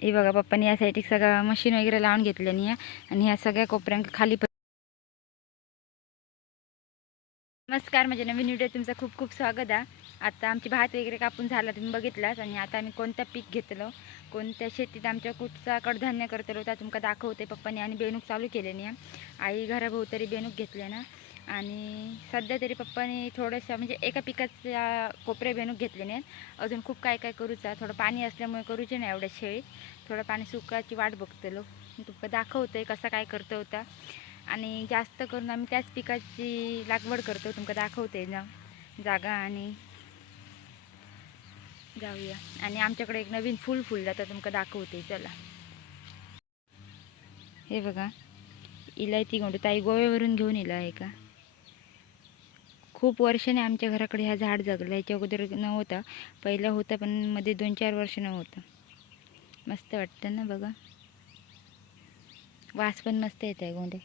हे बघा पप्पानी या साईड सगळं मशीन वगैरे लावून घेतल्यानी आहे आणि ह्या सगळ्या कोपऱ्यांक खाली नमस्कार माझ्या नवीन व्हिडिओ तुमचं खूप खूप स्वागत आहे. आता आमची भात वगैरे कापून झाला तुम्ही बघितलाच आणि आता आम्ही कोणतं पीक घेतलो कोणत्या शेतीत आमच्या कुठचा कडधान्य करतलो त्या तुमका दाखवते पप्पानी आणि बेणूक चालू केल्यानी. आहे आई घराभोवतरी बेणूक घेतल्या ना आणि सध्या तरी पप्पानी थोडंसं म्हणजे एका पिकाच्या कोपरे भेणूक घेतले नाही अजून खूप काय काय करूचा थोडं पाणी असल्यामुळे करूचे नाही एवढ्या शेळीत. थोडं पाणी सुकाची वाट बघतलो मी तुमका दाखवतोय कसा काय करतो होता. आणि जास्त करून आम्ही त्याच पिकाची लागवड करतो. तुमका दाखवते ना. जागा आणि जाऊया. आणि आमच्याकडे एक नवीन फूल फुललं तर तुमका दाखवते. चला. हे बघा. इलायती गोंडू ताई गोव्यावरून घेऊन इला आहे का? खूप वर्षाने आमच्या घराकडे हा झाड जगलं. याच्या अगोदर नव्हता. पहिलं होतं पण मध्ये दोन चार वर्ष नव्हतं. मस्त वाटतं ना बघा. वास पण मस्त येत आहे गोंडे.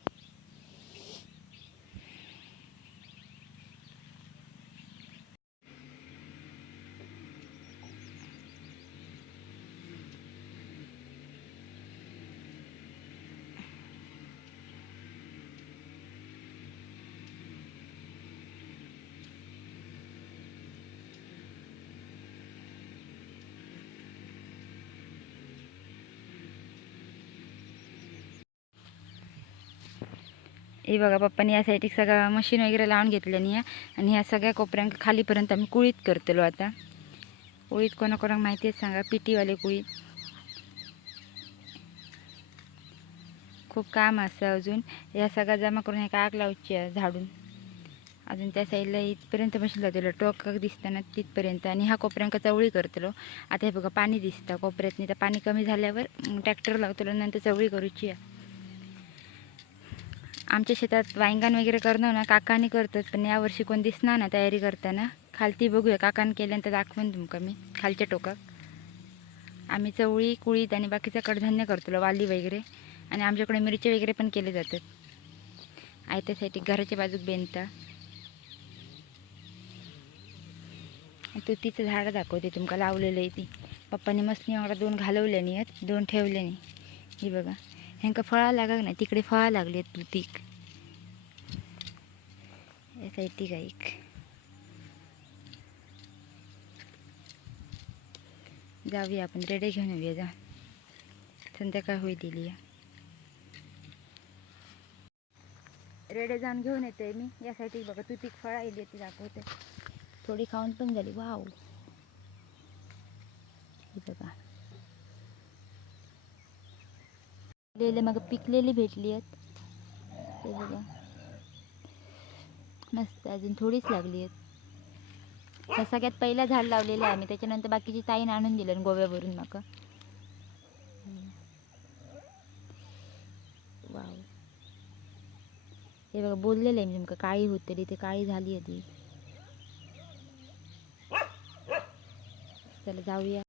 हे बघा पप्पानी या साईड सगळं मशीन वगैरे लावून घेतल्यानी आहे आणि ह्या सगळ्या कोपऱ्यांक खालीपर्यंत आम्ही कुळीत करतलो आता. कुळीत कोणाकोणाक माहिती आहे सांगा? पिटीवाले कुळीत. खूप काम असं अजून. या सगळ्या जमा करून हे आग लावची झाडून. अजून त्या साईडला इथपर्यंत मशीन लावलेलं. टोक दिसताना तिथपर्यंत. आणि ह्या कोपऱ्यांक चवळी करतलो. आता हे बघा पाणी दिसतं. कोपऱ्यात तर पाणी कमी झाल्यावर ट्रॅक्टर लावतलो नंतर चवळी करूची आहे. आमच्या शेतात वाईंगण वगैरे करणं ना काकाने करतात पण यावर्षी कोण दिसणार ना तयारी करताना. खालती बघूया काकाने केल्यानंतर दाखवून तुमका मी खालच्या टोकाक आम्ही चवळी कुळीत आणि बाकीचं कडधान्य करतो वाली वगैरे. आणि आमच्याकडे मिरची वगैरे पण केले जातात. आयत्यासाठी घराच्या बाजूक बेनता तू तिचं झाडं दाखवते तुमका लावलेलं आहे ती. पप्पाने मस्त वांगडा दोन घालवले नाही आहेत दोन ठेवले नाही ही बघा. ह्यांका फळा लागा नाही? तिकडे फळा लागले तू तीक या साईड एक? जाऊया आपण रेडे घेऊन येऊया जा. संध्याकाळ होई दिली रेडे जाऊन घेऊन येते मी. यासाठी बघा तू ती फळा येली ती दाखवते. थोडी खाऊन पण झाली. वाव. बघा. लेले मग पिकलेली भेटली आहेत. ते बघा. मस्त अजून थोडीच लागली आहेत. ह्या सगळ्यात पहिला झाड लावलेलं आहे आम्ही त्याच्यानंतर बाकीची ताईन आणून दिलं गोव्यावरून मग. वाव. हे बघा बोललेलं आहे मी तुमका काळी होतली ते काळी झाली आहे ती. चला जाऊया.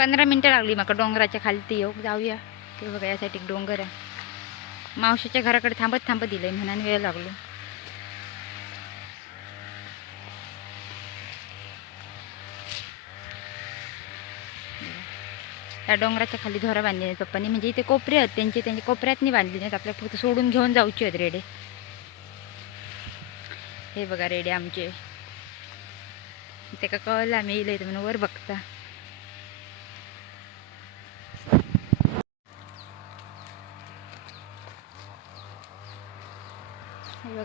पंधरा मिनटं लागली माका डोंगराच्या खालती येऊ जाऊया. ते बघा यासाठी एक डोंगर आहे. मावशीच्या घराकडे थांबत थांबत दिलंय म्हणून वेळ लागलो. त्या डोंगराच्या खाली धोरा बांधले आहेत पप्पांनी. म्हणजे इथे कोपरे आहेत त्यांचे त्यांचे कोपऱ्यातनी बांधले नाहीत. आपल्या फक्त सोडून घेऊन जाऊचे आहेत रेडे. हे बघा रेडे आमचे. ते का कळलं आम्ही येईल म्हणून वर बघता.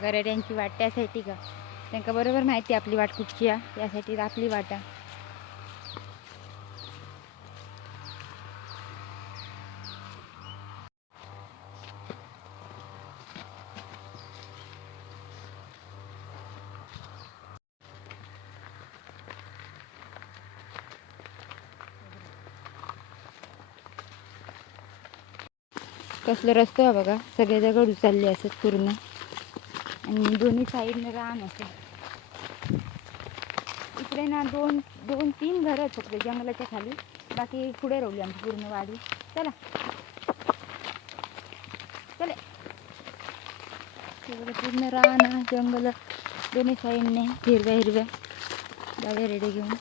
करड यांची वाट त्यासाठी का? त्यांना बरोबर माहिती आपली वाट कुठची आहे यासाठी आपली वाटा कसलं रस्तो आहे बघा सगळे जगड उचलले असत पूर्ण. आणि दोन्ही साईडने रान असं. इकडे ना दोन दोन तीन घरं आहेत फक्त जंगलाच्या खाली. बाकी पुढे राहली आमची पूर्ण वाढी चला. चले. हे पूर्ण रान जंगल दोन्ही साईडने हिरव्या हिरव्या डाव्या रेडे घेऊन.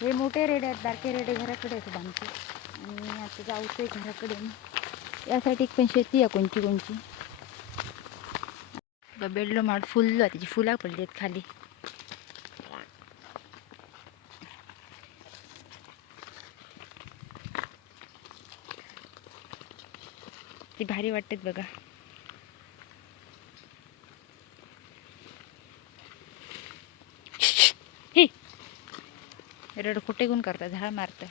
हे मोठे रेडे आहेत बारके रेडे घराकडे आहेत आमचे. आणि आता जाऊचे घराकडे. यासाठी पण शेती आहे कोणची कोणची? बेडलो माड फुललो त्याची फुला पडली आहेत खाली. ती भारी वाटतात बघा. हे! रड कुठे गुण करता झाड मारतं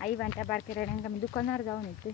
आई बांधता बारके रेड्यांका मी दुकानावर जाऊन येते.